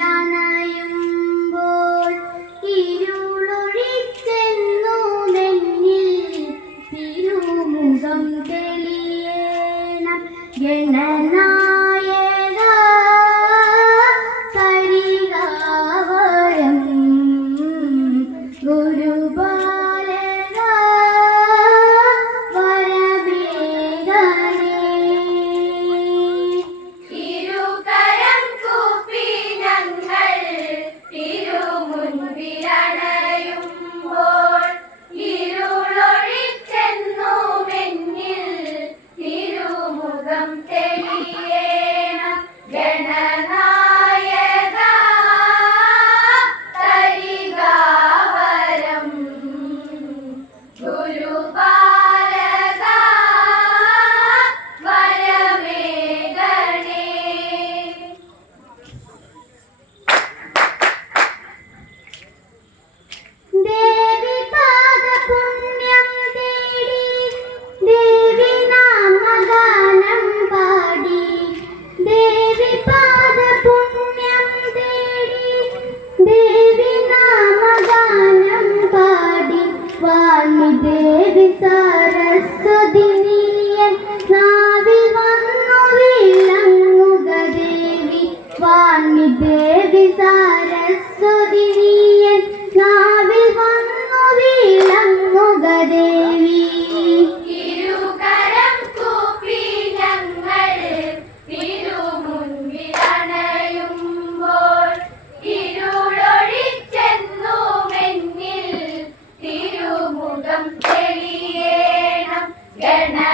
മുൻപിലണയുമ്പോൾ തെളിയേണം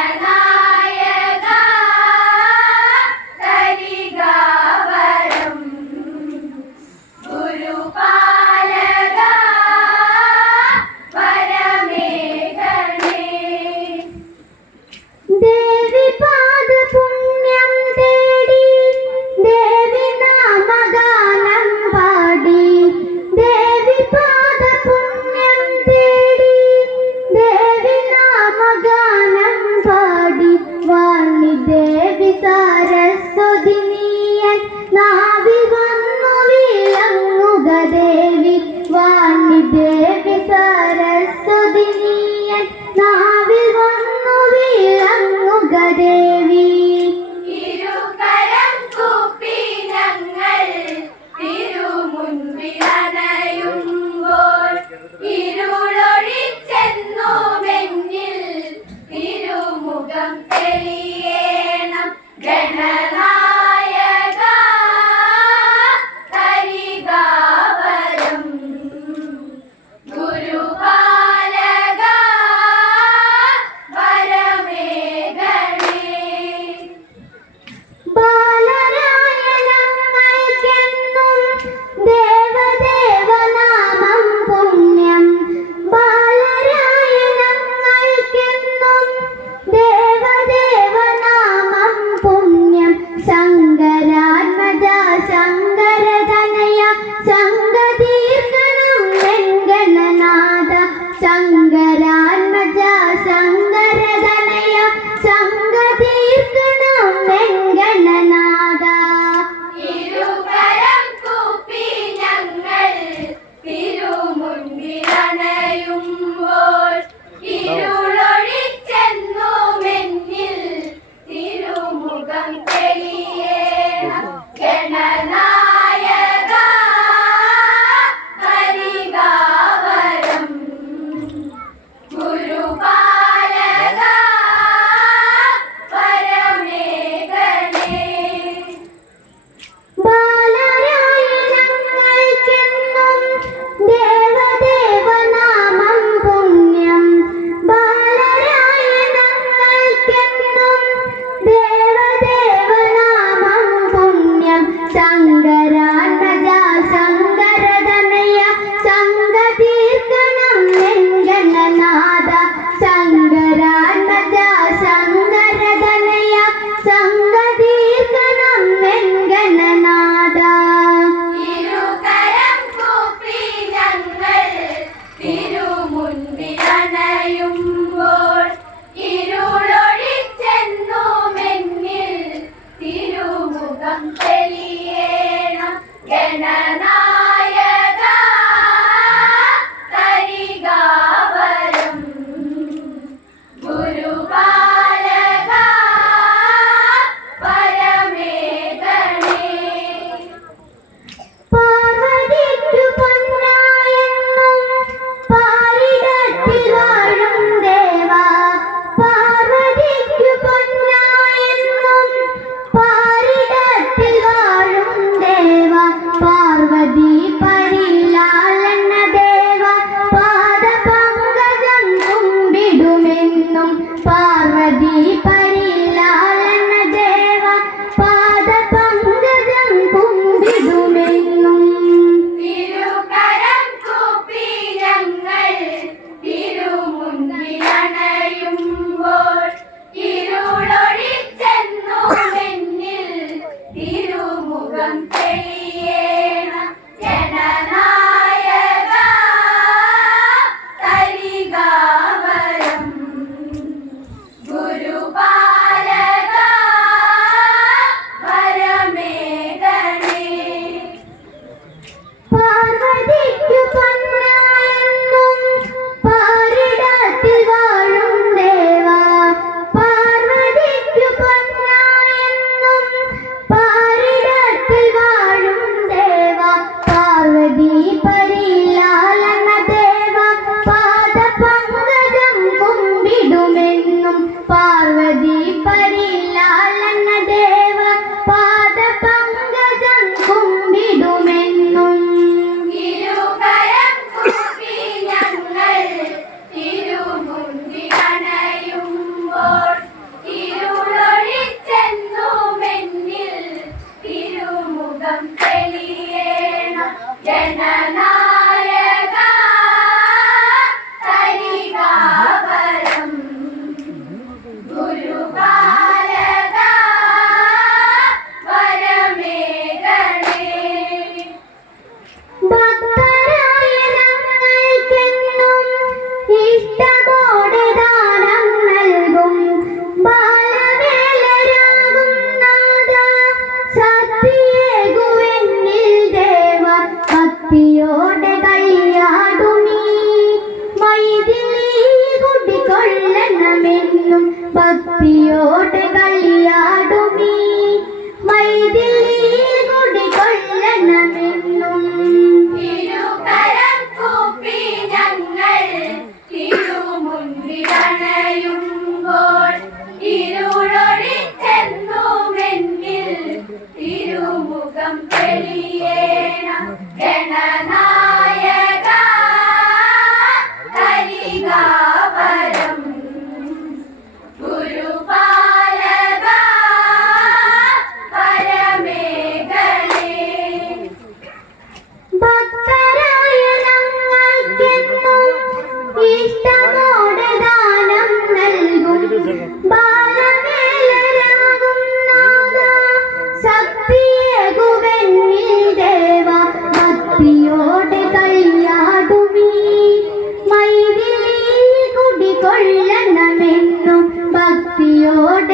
想。ഇഷ്ടമോടദാനം നൽകും. ഭക്തിയോടെ കയ്യാടുവീ മൈതിലി കുടികൊള്ളണമെന്നും ഭക്തിയോടെ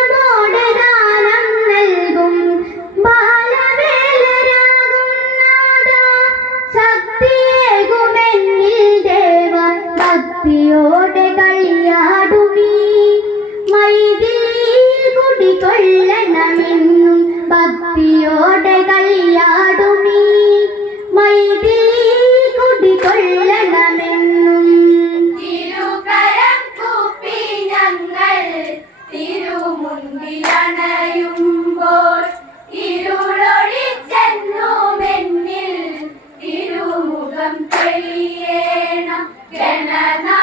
ലോകം തെളിയേണം ജനനാ